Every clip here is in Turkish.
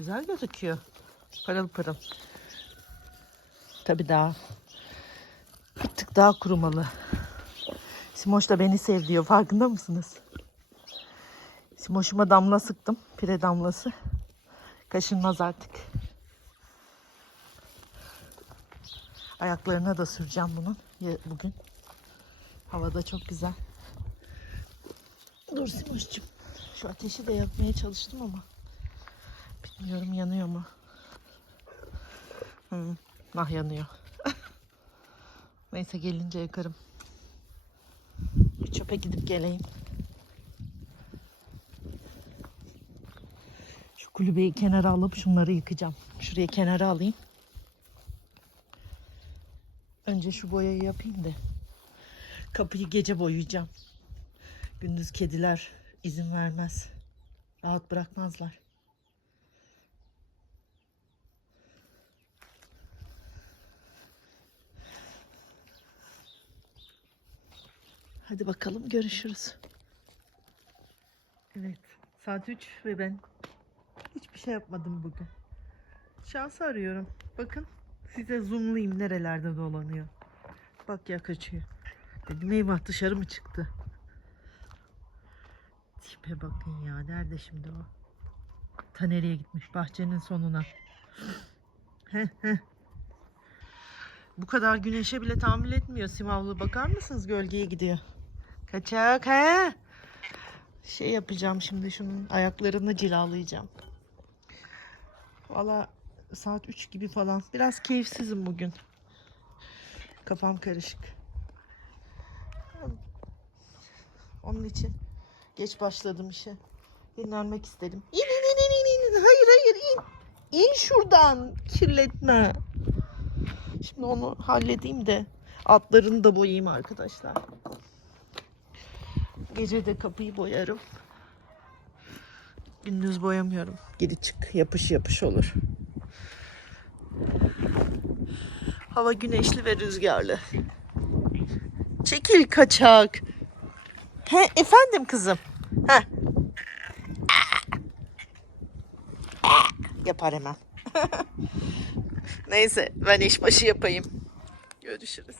Güzel gözüküyor. Pırıl pırıl. Tabii daha bir tık daha kurumalı. Simoş da beni sev diyor. Farkında mısınız? Simoş'uma damla sıktım. Pire damlası. Kaşınmaz artık. Ayaklarına da süreceğim bunun bugün. Havada çok güzel. Dur Simoş'cum. Şu ateşi de yakmaya çalıştım ama bilmiyorum yanıyor mu? Hı, nah yanıyor. Neyse gelince yakarım. Bir çöpe gidip geleyim. Şu kulübeyi kenara alıp şunları yıkacağım. Şuraya kenara alayım. Önce şu boyayı yapayım da. Kapıyı gece boyayacağım. Gündüz kediler izin vermez. Rahat bırakmazlar. Hadi bakalım görüşürüz. Evet saat 3 ve ben hiçbir şey yapmadım bugün. Şans arıyorum. Bakın size zoomlayayım nerelerde dolanıyor. Bak ya kaçıyor. Dedim eyvah dışarı mı çıktı? Tipe bakın ya. Nerede şimdi o? Ta nereye gitmiş? Bahçenin sonuna. Heh, heh. Bu kadar güneşe bile tahammül etmiyor Simavlı. Bakar mısınız gölgeye gidiyor. Kaçak he. Şey yapacağım şimdi şunun ayaklarını cilalayacağım. Valla saat 3 gibi falan. Biraz keyifsizim bugün. Kafam karışık. Onun için geç başladım işe. Dinlenmek istedim. İn in in in in. Hayır hayır in. İn şuradan. Kirletme. Şimdi onu halledeyim de atlarını da boyayayım arkadaşlar. Gece de kapıyı boyarım. Gündüz boyamıyorum. Geri çık. Yapış yapış olur. Hava güneşli ve rüzgarlı. Çekil kaçak. He efendim kızım. He. Yapar hemen. Neyse ben işbaşı yapayım. Görüşürüz.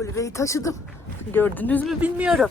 Kulübeyi taşıdım. Gördünüz mü bilmiyorum.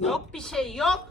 Yok bir şey yok.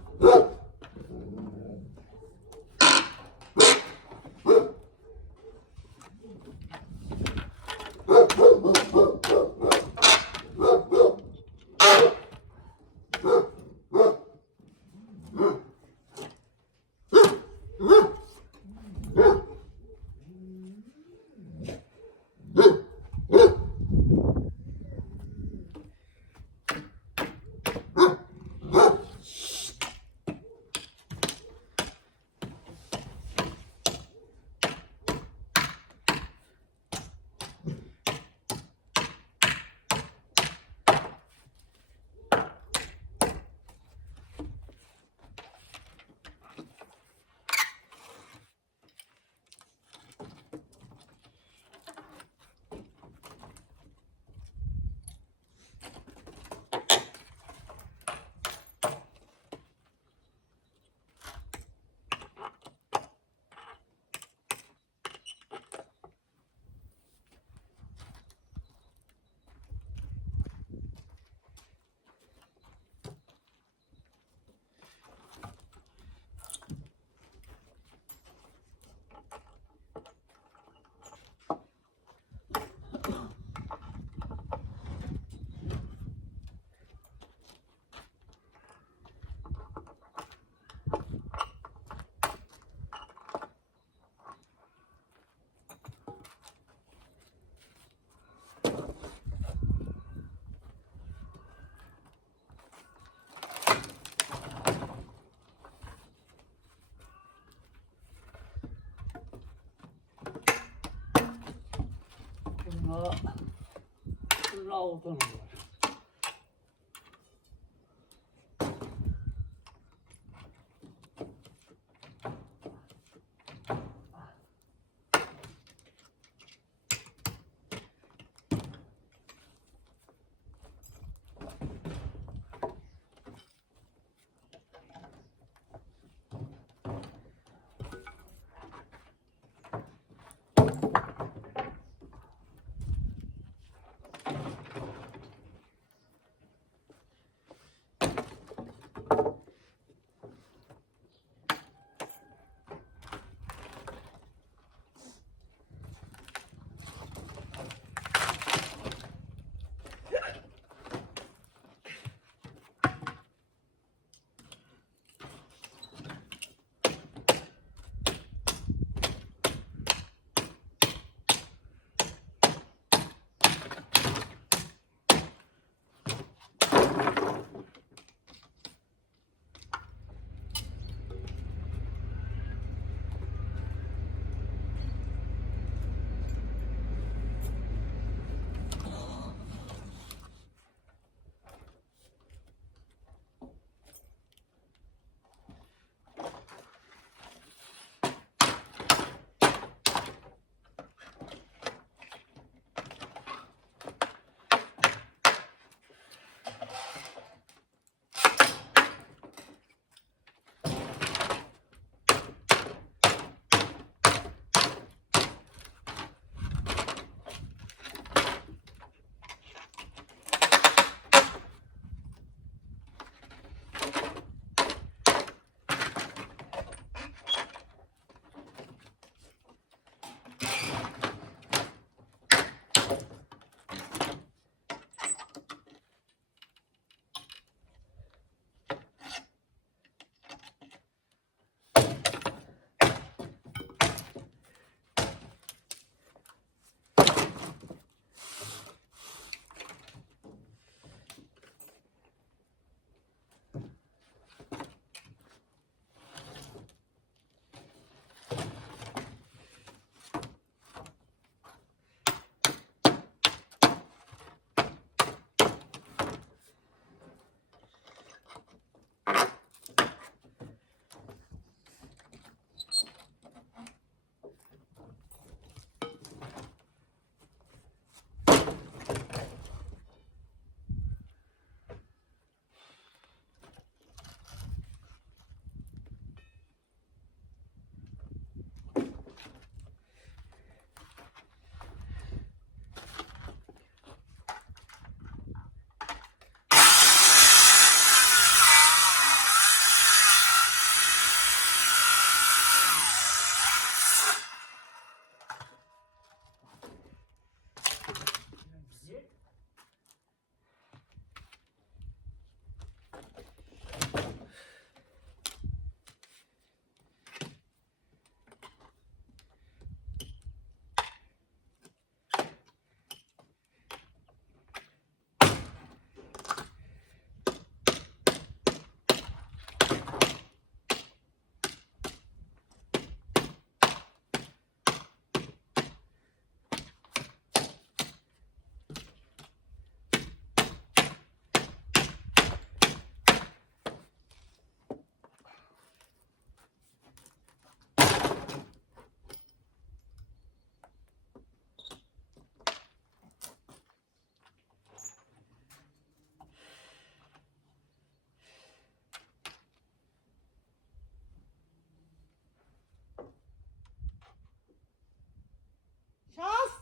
Şuna, şuna odun var. Şans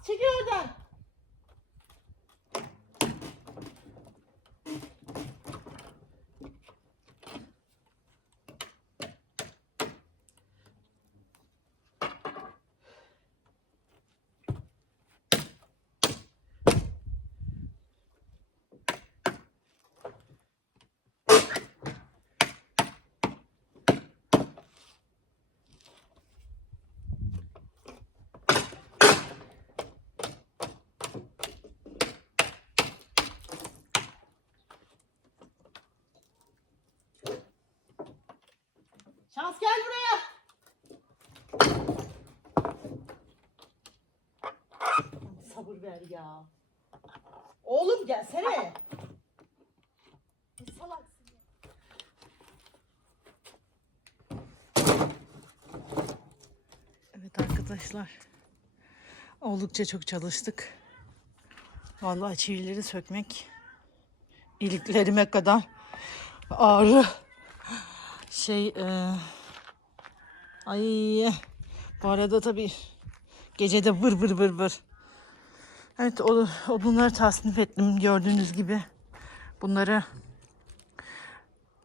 çekil oradan. Şans gel buraya. Sabır ver ya. Oğlum gelsene. Evet arkadaşlar. Oldukça çok çalıştık. Vallahi çivileri sökmek iliklerime kadar ağrı. Şey e, ay bu arada tabii gecede vır vır vır vır. Evet odunları tasnif ettim gördüğünüz gibi. Bunları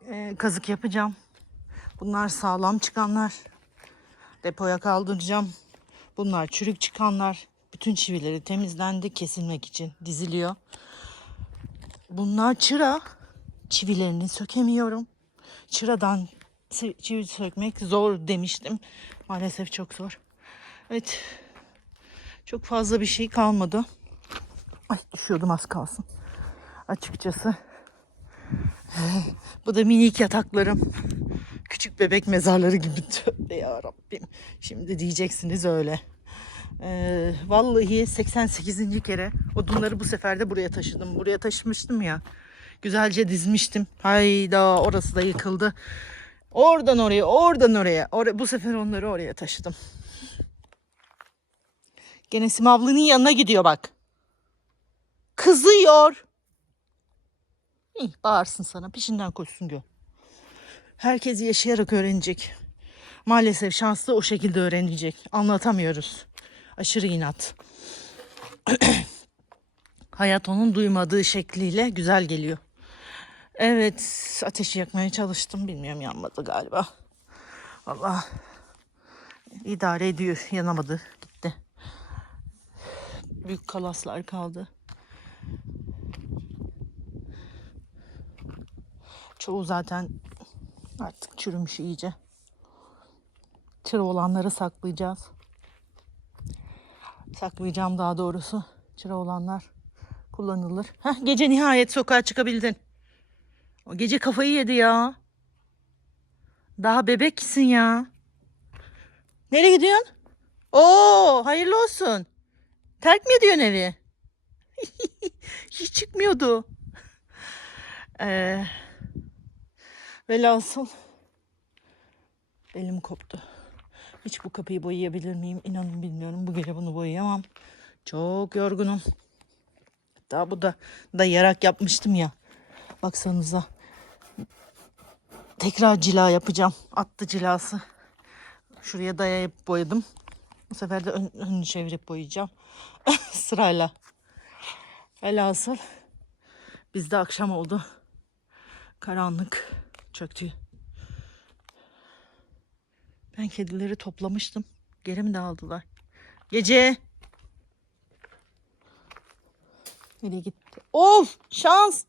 e, kazık yapacağım. Bunlar sağlam çıkanlar. Depoya kaldıracağım. Bunlar çürük çıkanlar. Bütün çivileri temizlendi kesilmek için diziliyor. Bunlar çıra. Çivilerini sökemiyorum. Çıradan çivi sökmek zor demiştim. Maalesef çok zor. Evet. Çok fazla bir şey kalmadı. Ay düşüyordum az kalsın. Açıkçası. Bu da minik yataklarım. Küçük bebek mezarları gibi tövbe ya Rabbim. Şimdi diyeceksiniz öyle. Ee, vallahi 88. kere odunları bu sefer de buraya taşıdım. Buraya taşımıştım ya. Güzelce dizmiştim. Hayda orası da yıkıldı. Oradan oraya, oradan oraya. Oraya- bu sefer onları oraya taşıdım. Gene Simavlı'nın yanına gidiyor bak. Kızıyor. İyi, bağırsın sana. Peşinden koşsun gör. Herkes yaşayarak öğrenecek. Maalesef şanslı o şekilde öğrenecek. Anlatamıyoruz. Aşırı inat. Hayat onun duymadığı şekliyle güzel geliyor. Evet, ateşi yakmaya çalıştım. Bilmiyorum yanmadı galiba. Allah idare ediyor. Yanamadı. Gitti. Büyük kalaslar kaldı. Çoğu zaten artık çürümüş iyice. Çıra olanları saklayacağız. Saklayacağım daha doğrusu. Çıra olanlar kullanılır. Heh, gece nihayet sokağa çıkabildin. O gece kafayı yedi ya. Daha bebeksin ya. Nereye gidiyorsun? Oo, hayırlı olsun. Terk mi ediyorsun evi? Hiç çıkmıyordu. Ee, velhasıl elim koptu. Hiç bu kapıyı boyayabilir miyim? İnanın bilmiyorum. Bu gece bunu boyayamam. Çok yorgunum. Daha bu da dayarak yapmıştım ya. Baksanıza. Tekrar cila yapacağım. Attı cilası. Şuraya dayayıp boyadım. Bu sefer de ön, önünü çevirip boyayacağım. Sırayla. Velhasıl bizde akşam oldu. Karanlık çöktü. Ben kedileri toplamıştım. Geri mi dağıldılar? Gece. Nereye gitti? Of şans.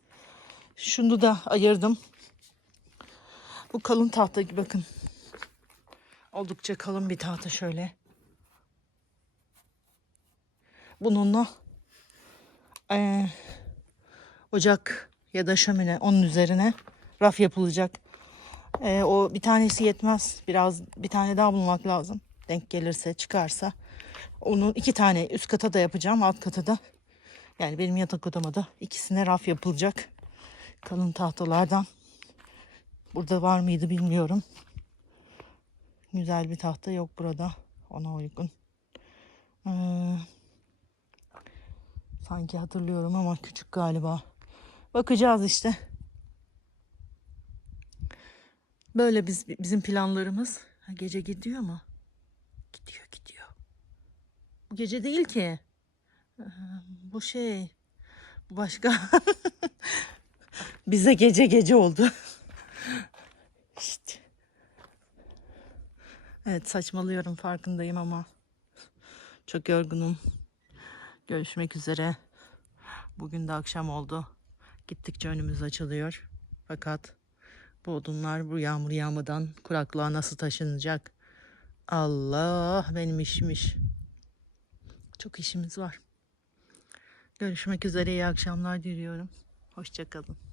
Şunu da ayırdım. Bu kalın tahta gibi bakın. Oldukça kalın bir tahta şöyle. Bununla eee, ocak ya da şömine onun üzerine raf yapılacak. Ee, o bir tanesi yetmez. Biraz bir tane daha bulmak lazım. Denk gelirse çıkarsa. Onun iki tane üst kata da yapacağım. Alt kata da. Yani benim yatak odama da ikisine raf yapılacak. Kalın tahtalardan. Burada var mıydı bilmiyorum. Güzel bir tahta yok burada. Ona uygun. Ee, sanki hatırlıyorum ama küçük galiba. Bakacağız işte. Böyle biz bizim planlarımız. Ha, gece gidiyor mu? Gidiyor gidiyor. Bu gece değil ki. Ee, Bu şey. Bu başka. Bize gece gece oldu. Evet saçmalıyorum farkındayım ama çok yorgunum. Görüşmek üzere. Bugün de akşam oldu. Gittikçe önümüz açılıyor. Fakat bu odunlar bu yağmur yağmadan kuraklığa nasıl taşınacak? Allah benim işmiş. Çok işimiz var. Görüşmek üzere iyi akşamlar diliyorum. Hoşçakalın.